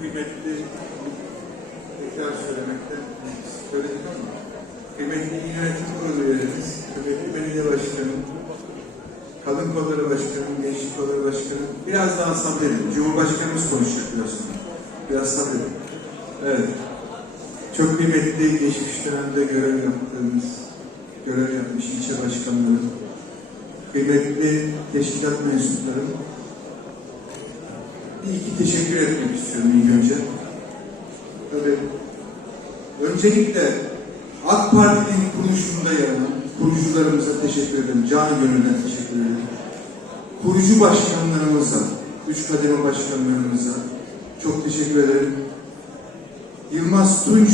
kıymetli tekrar söylemekte söyledik ama kıymetli il yönetim kurulu üyelerimiz, kıymetli belediye başkanım, kadın kolları başkanım, gençlik kolları başkanım, biraz daha sabredin. Cumhurbaşkanımız konuşacak biraz sonra. Biraz sabredin. Evet. Çok kıymetli geçmiş dönemde görev yaptığımız, görev yapmış ilçe başkanları, kıymetli teşkilat mensuplarım, bir iki teşekkür etmek istiyorum ilk önce. Tabii, öncelikle AK Parti'nin kuruluşunda yer alan kurucularımıza teşekkür ederim. Canı gönülden teşekkür ederim. Kurucu başkanlarımıza, üç kademe başkanlarımıza çok teşekkür ederim. Yılmaz Tunç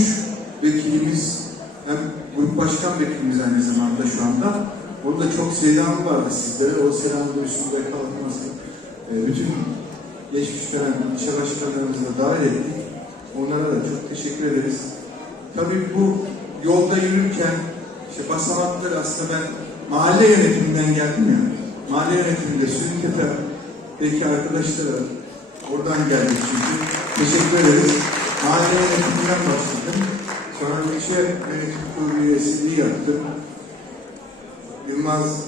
vekilimiz hem grup başkan vekilimiz aynı zamanda şu anda. Onun da çok selamı vardı sizlere. O selamı da üstünde kalkmasın. Ee, bütün geçmiş dönem ilçe başkanlarımızı da davet ettik. Onlara da çok teşekkür ederiz. Tabii bu yolda yürürken işte basamakları aslında ben mahalle yönetiminden geldim ya. Mahalle yönetiminde Sürüntepe belki arkadaşlar var. Oradan geldik çünkü. Teşekkür ederiz. Mahalle yönetiminden başladım. Sonra ilçe yönetim kurulu üyesiliği yaptım. Yılmaz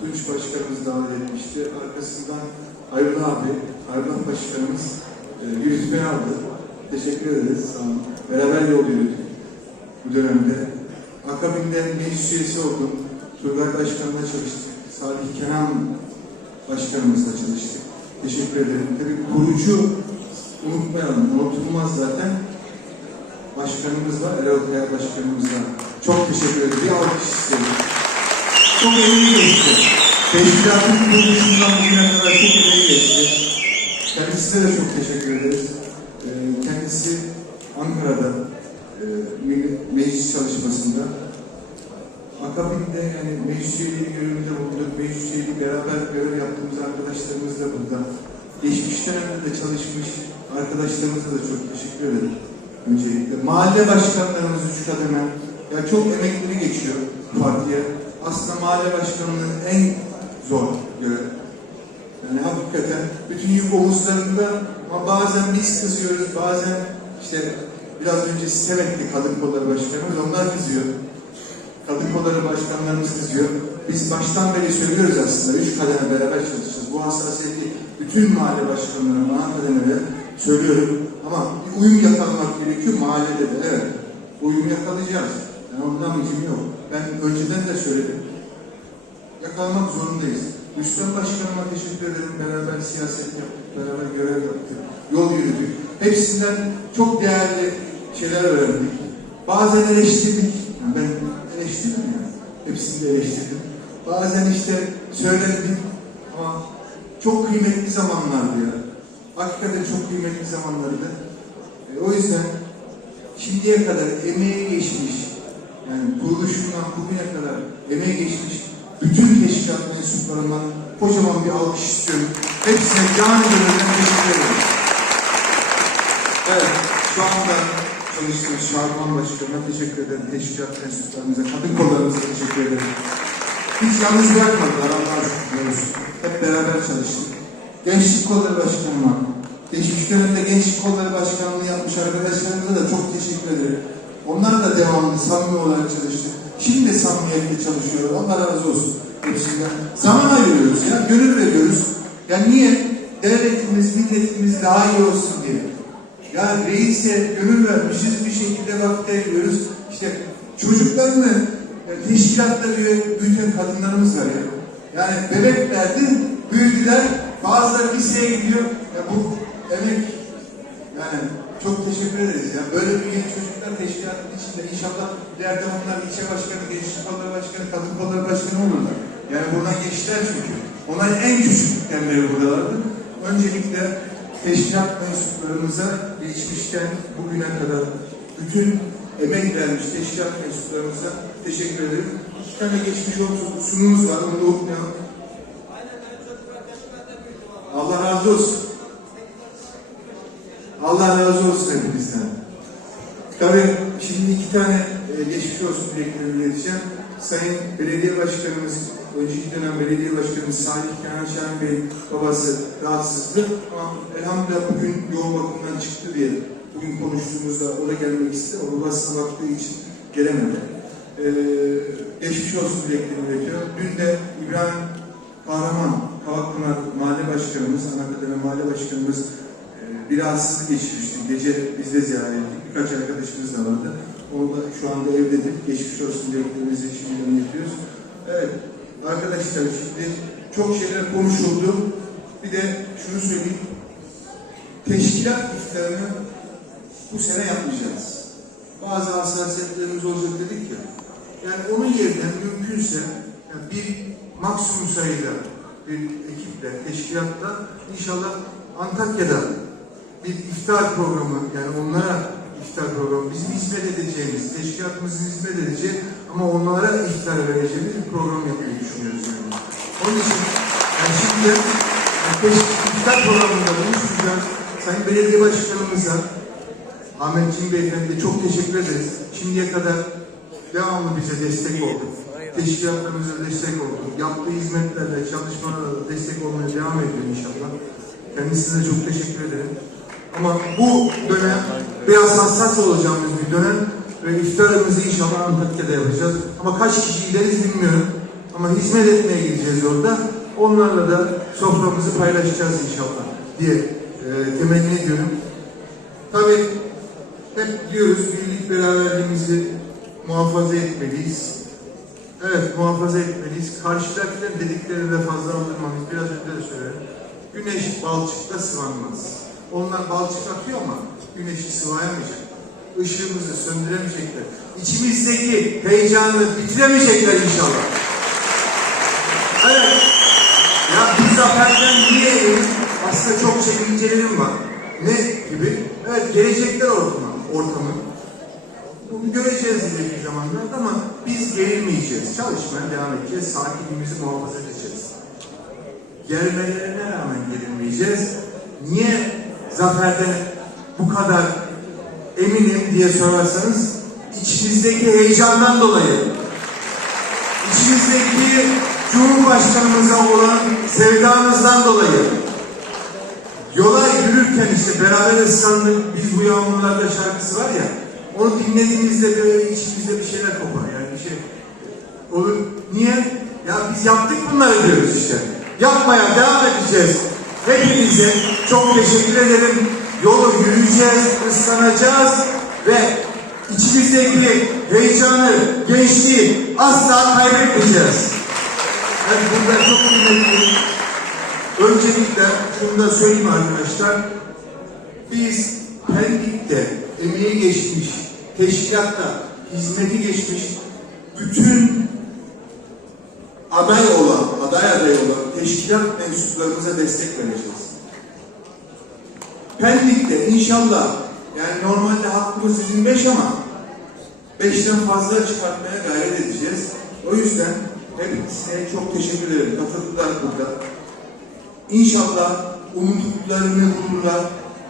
Tunç Başkanımız davet etmişti. Arkasından Ayrıl abi, Ayrıl Başkanımız e, aldı. Teşekkür ederiz. Beraber yol yürüdük bu dönemde. Akabinde meclis üyesi oldum. Turgay Başkan'la çalıştık. Salih Kenan Başkanımızla çalıştık. Teşekkür ederim. Tabii kurucu unutmayalım. Unutulmaz zaten. Başkanımızla, Erol Kaya Başkanımızla çok teşekkür ederim. Bir alkış istedim. Çok emeği geçti. Teşkilatın kuruluşundan bugüne kadar çok emeği geçti. Kendisine de çok teşekkür ederiz. Ee, kendisi Ankara'da e, me- meclis çalışmasında akabinde yani meclis üyeliği görevinde bulunduk. Meclis üyeliği beraber görev yaptığımız arkadaşlarımız da burada. Geçmiş dönemde de çalışmış arkadaşlarımıza da çok teşekkür ederim. Öncelikle. Mahalle başkanlarımız üç kademe. Ya çok emekleri geçiyor partiye. Aslında mahalle başkanlığının en zor görevi. Yani hakikaten bütün yük omuzlarında ama bazen biz kızıyoruz, bazen işte biraz önce sitem etti kadın kolları başkanımız, onlar kızıyor. Kadın kolları başkanlarımız kızıyor. Biz baştan beri söylüyoruz aslında, üç kademe beraber çalışacağız. Bu hassasiyeti bütün mahalle başkanlarına, mahalle kademelere söylüyorum. Ama bir uyum yakalamak gerekiyor mahallede de, evet. Uyum yakalayacağız. Yani ondan bizim yok. Ben önceden de söyledim. Yakalamak zorundayız. Müslüm Başkanıma teşekkür ederim. Beraber siyaset yaptık, beraber görev yaptık, yol yürüdük. Hepsinden çok değerli şeyler öğrendik. Bazen eleştirdik. Yani ben eleştirdim ya. Hepsini de eleştirdim. Bazen işte söyledik ama çok kıymetli zamanlardı ya. Hakikaten çok kıymetli zamanlardı. E, o yüzden şimdiye kadar emeği geçmiş, yani kuruluşundan bugüne kadar emeği geçmiş bütün teşkilat mensuplarından kocaman bir alkış istiyorum. Hepsine canı gönülden teşekkür ederim. Evet, şu anda çalıştığımız Şarman Başkanı'na teşekkür ederim. Teşkilat mensuplarımıza, kadın kollarımıza teşekkür ederim. Hiç yalnız bırakmadılar Allah'a olsun. Hep beraber çalıştık. Gençlik Kolları Başkanı'na, geçmiş dönemde Gençlik Kolları Başkanlığı yapmış arkadaşlarımıza da çok teşekkür ederim. Onlar da devamlı samimi olarak çalıştı. Şimdi de samimiyetle çalışıyorlar. Allah razı olsun hepsinden. Zaman ayırıyoruz ya, gönül veriyoruz. Ya niye? Devletimiz, milletimiz daha iyi olsun diye. Ya reise gönül vermişiz, bir şekilde vakit ayırıyoruz. İşte çocuklarını e, teşkilatta büyü- büyüten kadınlarımız var ya. Yani bebeklerdi, büyüdüler, bazıları liseye gidiyor. Ya bu emek yani çok teşekkür ederiz ya. Böyle büyüyen çocuklar teşkilatın içinde inşallah ileride onlar ilçe başkanı, gençlik kolları başkanı, kadın kolları başkanı olurlar. Yani buradan geçtiler çünkü. Onlar en küçüklükten beri buradalardı. Öncelikle teşkilat mensuplarımıza geçmişten bugüne kadar bütün emek vermiş teşkilat mensuplarımıza teşekkür ederim. İki tane geçmiş olsun sunumumuz var, onu da unutmayalım. Allah razı olsun. Allah razı olsun hepinizden. Tabii şimdi iki tane e, geçmiş olsun dileklerimi ileteceğim. Sayın Belediye Başkanımız önceki dönem belediye başkanımız Salih Kenan Şahin Bey'in babası rahatsızdı. Ama elhamdülillah bugün yoğun bakımdan çıktı diye bugün konuştuğumuzda o da gelmek istedi. O babasına baktığı için gelemedi. Ee, geçmiş olsun dileklerini iletiyor. Dün de İbrahim Kahraman, Kavakpınar Mahalle Başkanımız, Anakademi Mahalle Başkanımız e, bir rahatsızlık geçirmişti. Gece biz de ziyaret ettik. Birkaç arkadaşımız da vardı. O da şu anda evdedir. Geçmiş olsun dileklerimizi şimdiden yapıyoruz. Evet, arkadaşlar şimdi çok şeyler konuşuldu. Bir de şunu söyleyeyim. Teşkilat iftarını bu sene yapmayacağız. Bazı hassasiyetlerimiz olacak dedik ya. Yani onun yerine mümkünse yani bir maksimum sayıda bir ekiple, teşkilatla inşallah Antakya'da bir iftar programı yani onlara iftar programı bizim hizmet edeceğimiz, teşkilatımızın hizmet edeceği ama onlara iftar vereceğimiz bir program yapmayı düşünüyoruz yani. Onun için yani şimdi yani iftar programında buluşacağız. Sayın Belediye Başkanımıza Ahmet Cin Beyefendi'ye çok teşekkür ederiz. Şimdiye kadar devamlı bize destek oldu. Teşkilatlarımıza destek oldu. Yaptığı hizmetlerle, çalışmalarla destek olmaya devam ediyor inşallah. Kendisine çok teşekkür ederim. Ama bu dönem biraz hassas olacağımız bir dönem ve iftarımızı inşallah Antakya'da yapacağız. Ama kaç kişi gideriz bilmiyorum. Ama hizmet etmeye gideceğiz orada. Onlarla da soframızı paylaşacağız inşallah diye e, temenni ediyorum. Tabii hep diyoruz birlik beraberliğimizi muhafaza etmeliyiz. Evet muhafaza etmeliyiz. Karşıdakilerin dediklerini de fazla aldırmamız. Biraz önce de söyledim. Güneş balçıkta sıvanmaz. Onlar balçık atıyor ama güneşi sıvayamayacak. Işığımızı söndüremeyecekler. İçimizdeki heyecanı bitiremeyecekler inşallah. Evet. Ya bu zaferden niye? Aslında çok çekincelerim var. Ne gibi? Evet gelecekler ortamı. ortamı. Bunu göreceğiz ileriki zamanlarda ama biz gerilmeyeceğiz. Çalışmaya devam edeceğiz. Sakinliğimizi muhafaza edeceğiz. Gelmelerine rağmen gerilmeyeceğiz. Niye zaferde bu kadar eminim diye sorarsanız içimizdeki heyecandan dolayı içimizdeki Cumhurbaşkanımıza olan sevdamızdan dolayı yola yürürken işte beraber ıslandık biz bu yağmurlarda şarkısı var ya onu dinlediğimizde böyle içimizde bir şeyler kopar yani bir şey olur. Niye? Ya biz yaptık bunları diyoruz işte. Yapmaya devam edeceğiz. Hepinize çok teşekkür ederim. Yolu yürüyeceğiz, ıslanacağız ve içimizdeki heyecanı, gençliği asla kaybetmeyeceğiz. Ben burada çok kıymetli. Öncelikle şunu da söyleyeyim arkadaşlar. Biz Pendik'te emeği geçmiş, teşkilatta hizmeti geçmiş bütün aday olan, aday aday olan teşkilat mensuplarımıza destek vereceğiz. Pendik'te inşallah yani normalde hakkımız 25 ama 5'ten fazla çıkartmaya gayret edeceğiz. O yüzden hepsine çok teşekkür ederim. Katıldılar burada. İnşallah umutlarını bulurlar.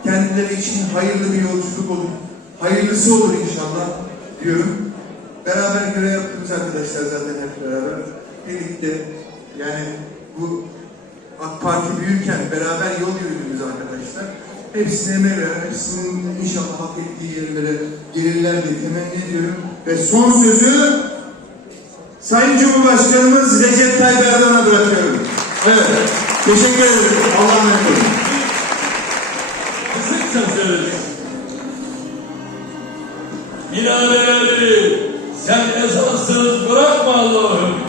Kendileri için hayırlı bir yolculuk olur. Hayırlısı olur inşallah diyorum. Beraber görev yaptığımız arkadaşlar zaten hep beraber. Birlikte yani bu AK Parti büyürken beraber yol yürüdüğümüz arkadaşlar. Hepsine veren, hepsinin inşallah hak ettiği yerlere gelirler diye temenni ediyorum. Ve son sözü Sayın Cumhurbaşkanımız Recep Tayyip Erdoğan'a bırakıyorum. Evet. Teşekkür ederim. Allah'a emanet olun. Minareleri sen esansız bırakma Allah'ım.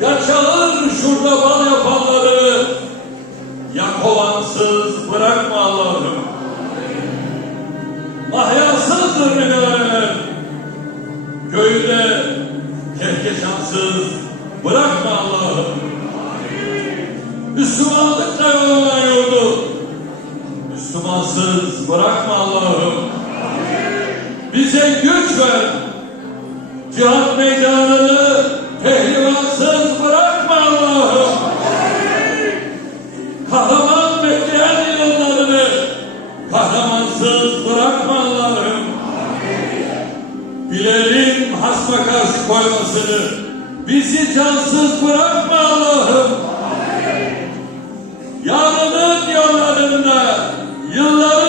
Ya çağır şurada bal yapanları ya kovansız bırakma Allah'ım. Mahyasızdır minareler. Köyde kehkeşansız bırakma Allah'ım. Müslümanlıkla yollanan yurdu Müslümansız bırakma Allah'ım. Bize güç ver. Cihat meydanını yalnız bırakma Allah'ım. Bilelim hasma koymasını. Bizi cansız bırakma Allah'ım. Yarının yollarında yıllar